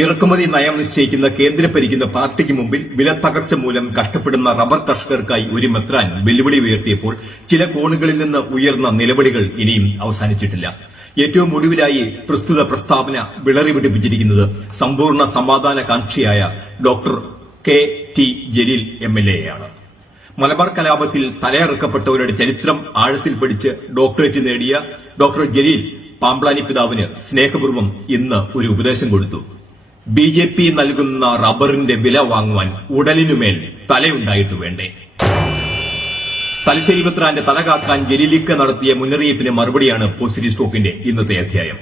ഇറക്കുമതി നയം നിശ്ചയിക്കുന്ന കേന്ദ്രം ഭരിക്കുന്ന പാർട്ടിക്ക് മുമ്പിൽ വില തകർച്ച മൂലം കഷ്ടപ്പെടുന്ന റബ്ബർ കർഷകർക്കായി ഒരു മെത്രാൻ വെല്ലുവിളി ഉയർത്തിയപ്പോൾ ചില കോണുകളിൽ നിന്ന് ഉയർന്ന നിലവിളികൾ ഇനിയും അവസാനിച്ചിട്ടില്ല. ഏറ്റവും ഒടുവിലായി പ്രസ്തുത പ്രസ്താവന വിളറി പിടിപ്പിച്ചിരിക്കുന്നത് സമ്പൂർണ്ണ സമാധാനകാംക്ഷിയായ ഡോക്ടർ KT ജലീൽ MLA യാണ്. മലബാർ കലാപത്തിൽ തലയറുക്കപ്പെട്ടവരുടെ ചരിത്രം ആഴത്തിൽ പഠിച്ച് ഡോക്ടറേറ്റ് നേടിയ ഡോക്ടർ ജലീൽ പാമ്പ്ലാനി പിതാവിന് സ്നേഹപൂർവ്വം ഇന്ന് ഒരു ഉപദേശം കൊടുത്തു. BJP നൽകുന്ന റബ്ബറിന്റെ വില വാങ്ങുവാൻ ഉടലിനുമേൽ തലയുണ്ടായിട്ട് വേണ്ടേ? തലശ്ശേരി മെത്രാന്റെ തല കാക്കാൻ ജലീലിക്ക നടത്തിയ മുന്നറിയിപ്പിന് മറുപടിയാണ് പോസിറ്റീവ് സ്റ്റോക്കിന്റെ ഇന്നത്തെ അധ്യായം.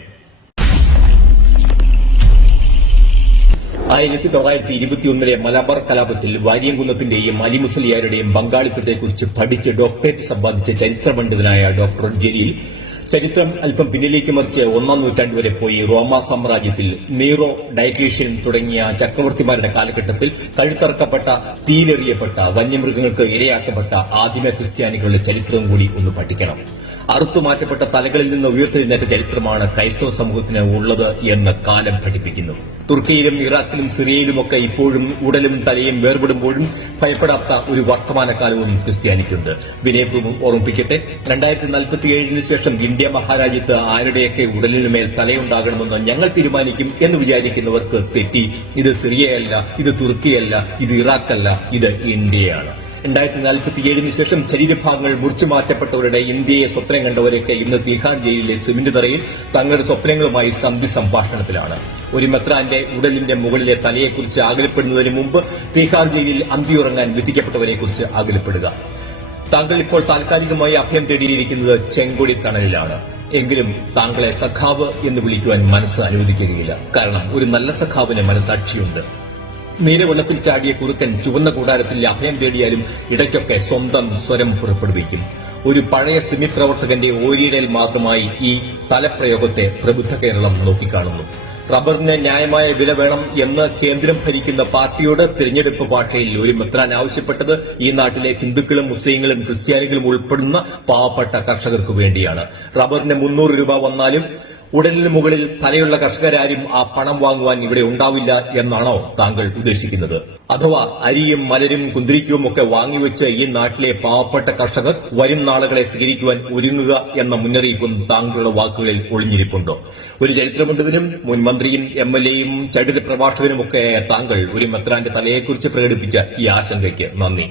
1921 മലബാർ കലാപത്തിൽ വാര്യംകുന്നത്തിന്റെയും അലി മുസ്ലിയാരുടെയും പങ്കാളിത്തത്തെക്കുറിച്ച് പഠിച്ച് ഡോക്ടറേറ്റ് സമ്പാദിച്ച ചരിത്രപണ്ഡിതനായ ഡോക്ടർ ജലീൽ ചരിത്രം അല്പം പിന്നിലേക്ക് മറിച്ച് 1-ാം നൂറ്റാണ്ട് വരെ പോയി റോമാ സാമ്രാജ്യത്തിൽ നീറോ, ഡയക്ലീഷ്യൻ തുടങ്ങിയ ചക്രവർത്തിമാരുടെ കാലഘട്ടത്തിൽ കഴുത്തറക്കപ്പെട്ട, തീയിലെറിയപ്പെട്ട, വന്യമൃഗങ്ങൾക്ക് ഇരയാക്കപ്പെട്ട ആദിമ ക്രിസ്ത്യാനികളുടെ ചരിത്രവും കൂടി ഒന്ന് പഠിക്കണം. അറുത്തുമാറ്റപ്പെട്ട തലകളിൽ നിന്ന് ഉയർത്തെഴുന്നേറ്റ ചരിത്രമാണ് ക്രൈസ്തവ സമൂഹത്തിന് ഉള്ളത് എന്ന് കാലം പഠിപ്പിക്കുന്നു. തുർക്കിയിലും ഇറാഖിലും സിറിയയിലുമൊക്കെ ഇപ്പോഴും ഉടലും തലയും വേർപെടുമ്പോഴും ഭയപ്പെടാത്ത ഒരു വർത്തമാനകാലവും ക്രിസ്ത്യാനിക്കുണ്ട്. വിനയപൂർവ്വം ഓർമ്മിപ്പിക്കട്ടെ, 2047 ശേഷം ഇന്ത്യ മഹാരാജ്യത്ത് ആരുടെയൊക്കെ ഉടലിനുമേൽ തലയുണ്ടാകണമെന്ന് ഞങ്ങൾ തീരുമാനിക്കും എന്ന് വിചാരിക്കുന്നവർക്ക് തെറ്റി. ഇത് സിറിയയല്ല, ഇത് തുർക്കിയല്ല, ഇത് ഇറാഖല്ല, ഇത് ഇന്ത്യയാണ്. 2047 ശേഷം ശരീരഭാഗങ്ങൾ മുറിച്ചു മാറ്റപ്പെട്ടവരുടെ ഇന്ത്യയെ സ്വപ്നം കണ്ടവരൊക്കെ ഇന്ന് തീഹാർ ജയിലിലെ സിമന്റ് തറയിൽ തങ്ങളുടെ സ്വപ്നങ്ങളുമായി സന്ധി സംഭാഷണത്തിലാണ്. ഒരു മെത്രാന്റെ ഉടലിന്റെ മുകളിലെ തലയെക്കുറിച്ച് ആകുലപ്പെടുന്നതിന് മുമ്പ് തീഹാർ ജയിലിൽ അന്തിയുറങ്ങാൻ വിധിക്കപ്പെട്ടവരെക്കുറിച്ച് ആകുലപ്പെടുക. താങ്കൾ ഇപ്പോൾ താൽക്കാലികമായി അഭയം തേടിയിരിക്കുന്നത് ചെങ്കൊടി തണലിലാണ്. എങ്കിലും താങ്കളെ സഖാവ് എന്ന് വിളിക്കുവാൻ മനസ്സ് അനുവദിക്കുകയില്ല. കാരണം ഒരു നല്ല സഖാവിന് മനസാക്ഷിയുണ്ട്. നീലവെള്ളത്തിൽ ചാടിയ കുറുക്കൻ ചുവന്ന കൂടാരത്തിൽ അഭയം തേടിയാലും ഇടയ്ക്കൊക്കെ സ്വന്തം സ്വരം പുറപ്പെടുവിക്കും. ഒരു പഴയ സിമി പ്രവർത്തകന്റെ ഓരിയിടൽ മാത്രമായി ഈ തലപ്രയോഗത്തെ പ്രബുദ്ധ കേരളം നോക്കിക്കാണുന്നു. റബ്ബറിന് ന്യായമായ വില വേണം എന്ന് കേന്ദ്രം ഭരിക്കുന്ന പാർട്ടിയോട് തിരഞ്ഞെടുപ്പ് ഭാഷയിൽ ഒരു മെത്രാൻ ആവശ്യപ്പെട്ടത് ഈ നാട്ടിലെ ഹിന്ദുക്കളും മുസ്ലിങ്ങളും ക്രിസ്ത്യാനികളും ഉൾപ്പെടുന്ന പാവപ്പെട്ട കർഷകർക്ക് വേണ്ടിയാണ്. റബ്ബറിന് 300 രൂപ വന്നാലും ഉടലിന് മുകളിൽ തലയുള്ള കർഷകരാരും ആ പണം വാങ്ങുവാൻ ഇവിടെ ഉണ്ടാവില്ല എന്നാണോ താങ്കൾ ഉദ്ദേശിക്കുന്നത്? അഥവാ അരിയും മലരും കുന്തിരിക്കവും ഒക്കെ വാങ്ങിവെച്ച് ഈ നാട്ടിലെ പാവപ്പെട്ട കർഷകർ വരും നാളുകളെ സ്വീകരിക്കുവാൻ ഒരുങ്ങുക എന്ന മുന്നറിയിപ്പും താങ്കളുടെ വാക്കുകളിൽ ഒളിഞ്ഞിരിപ്പുണ്ടോ? ഒരു ചരിത്രപണ്ഡിതനും മുൻ മന്ത്രിയും MLA-യും ചരിത്ര പ്രഭാഷകനുമൊക്കെ താങ്കൾ ഒരു മെത്രാന്റെ തലയെക്കുറിച്ച് പ്രകടിപ്പിച്ച ഈ ആശങ്കയ്ക്ക് നന്ദി.